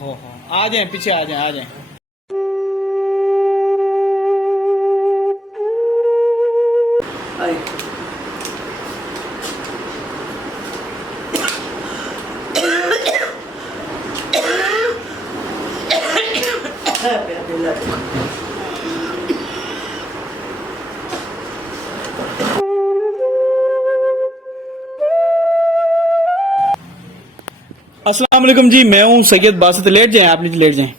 हो आ जाएं, पीछे आ जाएं, आ जाएं। अस्सलाम वालेकुम जी, मैं हूं सैयद बासित। लेट जाएं, आप नीचे लेट जाएं।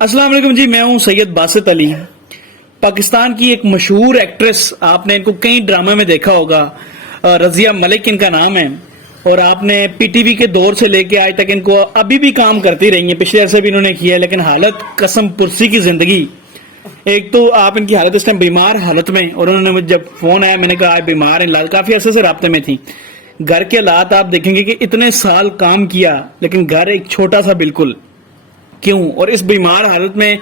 अस्सलाम वालेकुम जी, मैं हूं सैयद बासित अली। पाकिस्तान की एक मशहूर एक्ट्रेस, आपने इनको कई ड्रामे में देखा होगा, रजिया मलिक इनका नाम है। और आपने पीटीवी के दौर से लेके आज तक इनको अभी भी काम करती रही हैं, पिछले अरसे भी इन्होंने किया है। लेकिन हालत कसम पुरसी की जिंदगी। एक तो आप इनकी हालत इस टाइम बीमार हालत में, और उन्होंने मुझे जब फोन आया मैंने कहा आज बीमार हैं, काफी अरसे से राब्ते में थी। घर के हालात आप देखेंगे कि इतने साल काम किया लेकिन घर एक छोटा सा बिल्कुल, क्यों? और इस बीमार हालत में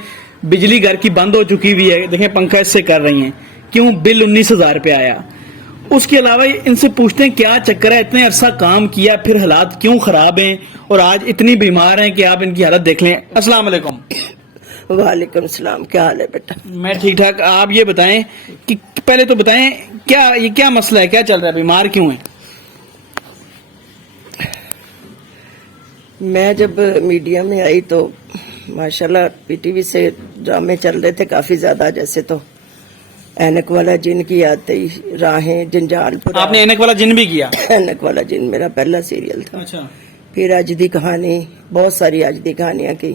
बिजली घर की बंद हो चुकी हुई है, देखें पंखा इससे कर रही हैं, क्यों? बिल 19,000 रुपये आया। उसके अलावा इनसे पूछते हैं क्या चक्कर है, इतने अरसा काम किया फिर हालात क्यों खराब हैं और आज इतनी बीमार हैं कि आप इनकी हालत देख लें। अस्सलाम वालेकुम। वालेकुम सलाम, क्या हाल है बेटा? मैं ठीक ठाक। आप ये बताएं कि पहले तो बताएं क्या मसला है, क्या चल रहा है, बीमार क्यों है? मैं जब मीडिया में आई तो माशाल्लाह पीटीवी से ड्रामे चल रहे थे काफी ज्यादा, जैसे तो ऐनक वाला जिन की आते ही राहें, जंजालपुर। आपने ऐनक वाला जिन भी किया? ऐनक वाला जिन मेरा पहला सीरियल था। अच्छा। फिर फिर आज दी कहानी, बहुत सारी आज दी कहानियां की।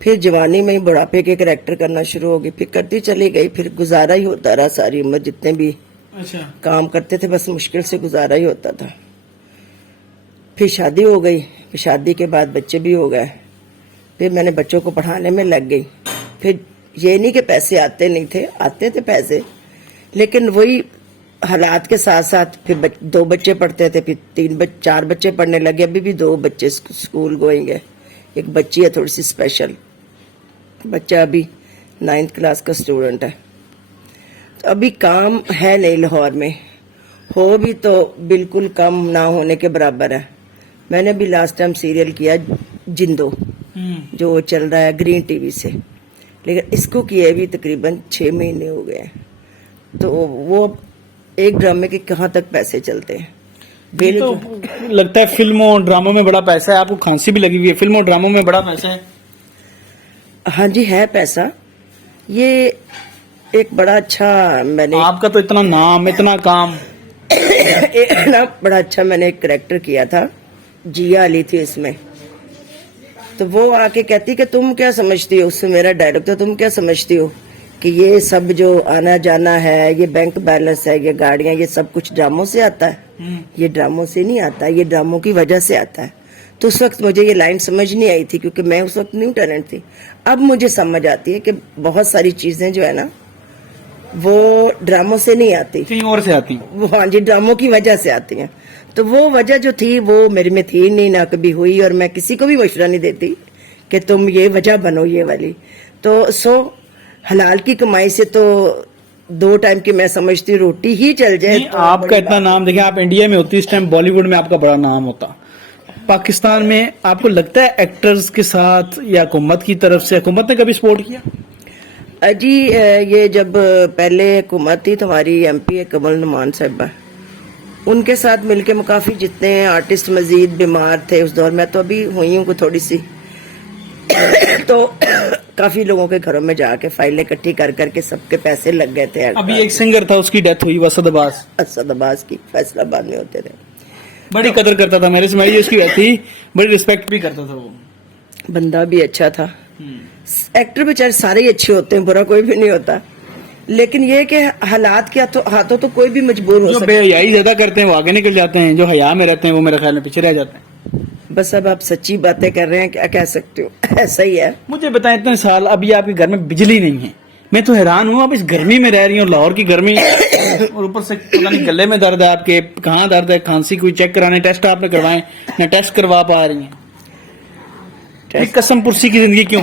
फिर जवानी में ही बुढ़ापे के करैक्टर करना शुरू हो गई, फिर करती चली गई। फिर गुजारा ही होता रहा सारी उम्र, जितने भी अच्छा काम करते थे बस मुश्किल से गुजारा ही होता था। फिर शादी हो गई, फिर शादी के बाद बच्चे भी हो गए। फिर मैंने बच्चों को पढ़ाने में लग गई। फिर ये नहीं कि पैसे आते नहीं थे, आते थे पैसे, लेकिन वही हालात के साथ साथ फिर 2 बच्चे पढ़ते थे, फिर 4 बच्चे पढ़ने लगे। अभी भी 2 बच्चे स्कूल गोइंग है। एक बच्ची है थोड़ी सी स्पेशल, बच्चा अभी 9th क्लास का स्टूडेंट है। तो अभी काम है नहीं लाहौर में, हो भी तो बिल्कुल कम ना होने के बराबर है। मैंने भी लास्ट टाइम सीरियल किया जिंदो, जो चल रहा है ग्रीन टीवी से, लेकिन इसको किए भी तकरीबन 6 महीने हो गए। तो वो एक ड्रामे के कहाँ तक पैसे चलते हैं? ये तो लगता है फिल्मों और ड्रामों में बड़ा पैसा है। आपको खांसी भी लगी हुई है, फिल्मों और ड्रामों में बड़ा पैसा है। हाँ जी, है पैसा। ये एक बड़ा अच्छा, मैंने आपका तो इतना नाम, इतना काम। ना बड़ा अच्छा मैंने एक करेक्टर किया था, जिया अली थी इसमें। तो वो आके कहती कि तुम क्या समझती हो, उससे मेरा डायलॉग था, तुम क्या समझती हो कि ये सब जो आना जाना है, ये बैंक बैलेंस है, ये गाड़ियां, ये सब कुछ ड्रामों से आता है? ये ड्रामों से नहीं आता, ये ड्रामों की वजह से आता है। तो उस वक्त मुझे ये लाइन समझ नहीं आई थी, क्योंकि मैं उस वक्त न्यू टैलेंट थी। अब मुझे समझ आती है कि बहुत सारी चीजें जो है ना वो ड्रामों से नहीं आती, कहीं और से आती, वो हाँ जी ड्रामों की वजह से आती हैं। तो वो वजह जो थी वो मेरे में थी नहीं, ना कभी हुई, और मैं किसी को भी मशवरा नहीं देती कि तुम ये वजह बनो ये वाली। तो हलाल की कमाई से तो 2 टाइम की मैं समझती रोटी ही चल जाए। तो आपका इतना नाम देखें, आप इंडिया में होती इस टाइम बॉलीवुड में आपका बड़ा नाम होता। पाकिस्तान में आपको लगता है एक्टर्स के साथ या हुकूमत की तरफ से, हुकूमत ने कभी सपोर्ट किया? जी ये जब पहले हुकूमत थी तो हमारी MP है कमल नुमान साहिबा, उनके साथ मिलके काफी जितने आर्टिस्ट मजीद बीमार थे उस दौर में, तो अभी हुई हूँ थोड़ी सी तो काफी लोगों के घरों में जाके फाइलें इकट्ठी कर करके सबके पैसे लग गए थे। अभी एक सिंगर था, उसकी डेथ हुई, असद अब्बास की, फैसलाबाद में होते थे। बड़ी कदर करता था, मेरे से मेरी उसकी डेथ थी, बड़ी रिस्पेक्ट भी करता था वो। बंदा भी अच्छा था। एक्टर बेचारे सारे ही अच्छे होते हैं, बुरा कोई भी नहीं होता, लेकिन ये कि हालात के हाथों तो कोई भी मजबूर हो सकता है। जो बेहयाई ज्यादा करते हैं वो आगे निकल जाते हैं, जो हया में रहते हैं वो मेरे ख्याल में पीछे रह जाते हैं। बस अब आप सच्ची बातें कर रहे हैं, क्या कह सकते हो, ऐसा ही है। मुझे बताएं, इतने साल अभी आपके घर में बिजली नहीं है, मैं तो हैरान हूँ, आप इस गर्मी में रह रही हो, लाहौर की गर्मी, और ऊपर से पता नहीं गले में दर्द है आपके, कहाँ दर्द है, खांसी, कोई चेक कराने, टेस्ट आपने करवाए न, टेस्ट करवा पा रही हैं। कसम पुरसी की जिंदगी क्यों?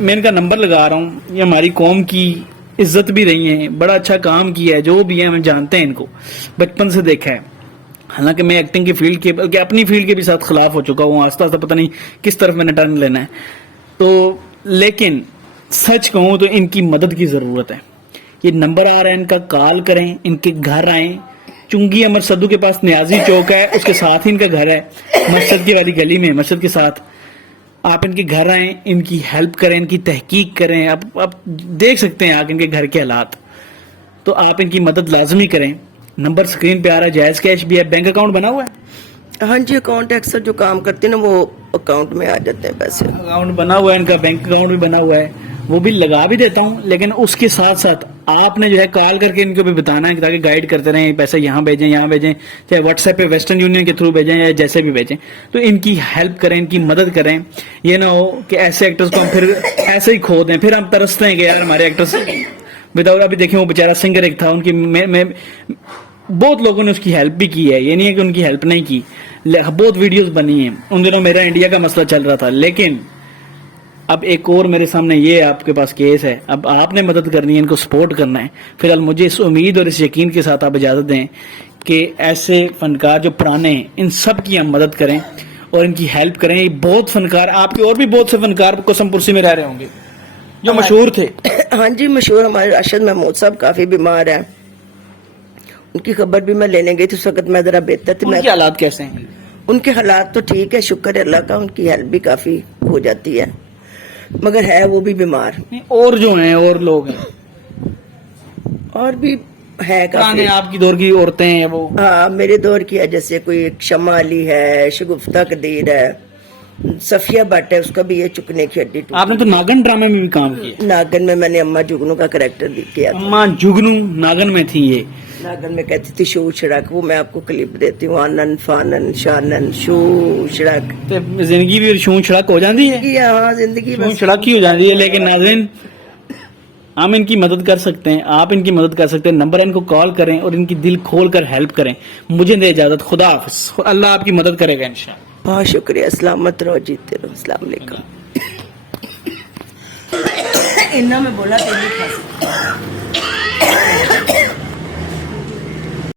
मैं इनका नंबर लगा रहा हूँ, ये हमारी कौम की इज्जत भी रही हैं, बड़ा अच्छा काम किया है, जो भी है हम जानते हैं इनको, बचपन से देखा है। हालांकि मैं एक्टिंग की फील्ड के बल्कि अपनी फील्ड के भी साथ खिलाफ हो चुका हूँ, आस्ता आस्ता पता नहीं किस तरफ मैंने टर्न लेना है। तो लेकिन सच कहूँ तो इनकी मदद की ज़रूरत है। ये नंबर आ रहा है इनका, कॉल करें, इनके घर आएँ। चुंगी अमर सद्दू के पास न्याजी चौक है, उसके साथ ही इनका घर है, मस्जिद की वाली गली में, मस्जिद के साथ। आप इनके घर आएँ, इनकी हेल्प करें, इनकी तहकीक करें। आप देख सकते हैं आगे इनके घर के हालात, तो आप इनकी मदद लाजमी करें। नंबर स्क्रीन पे आ रहा है, जायज़ कैश भी है। बैंक अकाउंट बना हुआ है? हाँ जी, अकाउंट अक्सर जो काम करते हैं ना वो अकाउंट में आ जाते हैं पैसे। अकाउंट बना हुआ है इनका, बैंक अकाउंट भी बना हुआ है, वो भी लगा भी देता हूँ। लेकिन उसके साथ साथ आपने जो है कॉल करके इनको भी बताना है ताकि गाइड करते रहें, पैसे यहाँ भेजें, यहाँ भेजें, चाहे व्हाट्सएप पे वेस्टर्न यूनियन के थ्रू भेजें या जैसे भी भेजें। तो इनकी हेल्प करें, इनकी मदद करें। ये ना हो कि ऐसे एक्टर्स को हम फिर ऐसे ही खो दें, फिर हम तरसते हैं कि यार हमारे एक्टर्स विदाउट। अभी देखें वो बेचारा सिंगर एक था, उनकी मैं बहुत लोगों ने उसकी हेल्प भी की है, ये नहीं है कि उनकी हेल्प नहीं की। बहुत वीडियोस बनी हैं, उन दिनों मेरा इंडिया का मसला चल रहा था। लेकिन अब एक और मेरे सामने ये आपके पास केस है, अब आपने मदद करनी है, इनको सपोर्ट करना है। फिलहाल मुझे इस उम्मीद और इस यकीन के साथ आप इजाजत दें कि ऐसे फनकार जो पुराने हैं इन सब की हम मदद करें और इनकी हेल्प करें। ये बहुत फनकार, आपके और भी बहुत से फनकार कसमपुरसी में रह रहे होंगे जो मशहूर थे। हाँ जी, मशहूर हमारे राशिद महमूद साहब काफी बीमार है, उनकी खबर भी मैं लेने गई थी। उस वक्त मैं जरा बेहतर थी। उनके हालात कैसे हैं? उनके हालात तो ठीक है, शुक्र है अल्लाह का, उनकी हेल्प भी काफी हो जाती है, मगर है वो भी बीमार। और जो हैं और लोग हैं और भी है काफी। आपकी दौर की औरतें हैं वो? हाँ, मेरे दौर की है, जैसे कोई शमा अली है, शगुफ्ता कदीर है, सफिया भट्ट है, उसका भी ये चुकने की हड्डी। आपने तो नागन ड्रामे में भी काम किया। नागन में मैंने अम्मा जुगनू का करेक्टर किया था। अम्मा जुगनू नागन में थी ये। नागन में कहती थी शू छिड़क, वो मैं आपको क्लिप देती हूँ। आनन फानन शानन शू छिड़क। ते जिंदगी भी शू छिड़क हो जाती है। हाँ, जिंदगी शू छिड़क ही हो जाती है। लेकिन नाज़रीन, हम इनकी मदद कर सकते हैं, आप इनकी मदद कर सकते हैं। नंबर इनको कॉल करें और इनकी दिल खोल कर हेल्प करें। मुझे दे इजाजत, खुदा हाफिज। अल्लाह आपकी मदद करेगा इंशाअल्लाह। बहुत शुक्रिया, सलामत रहो, जीते रहो। अस्सलाम वालेकुम। इन्ना में बोला तो नहीं खा सकता।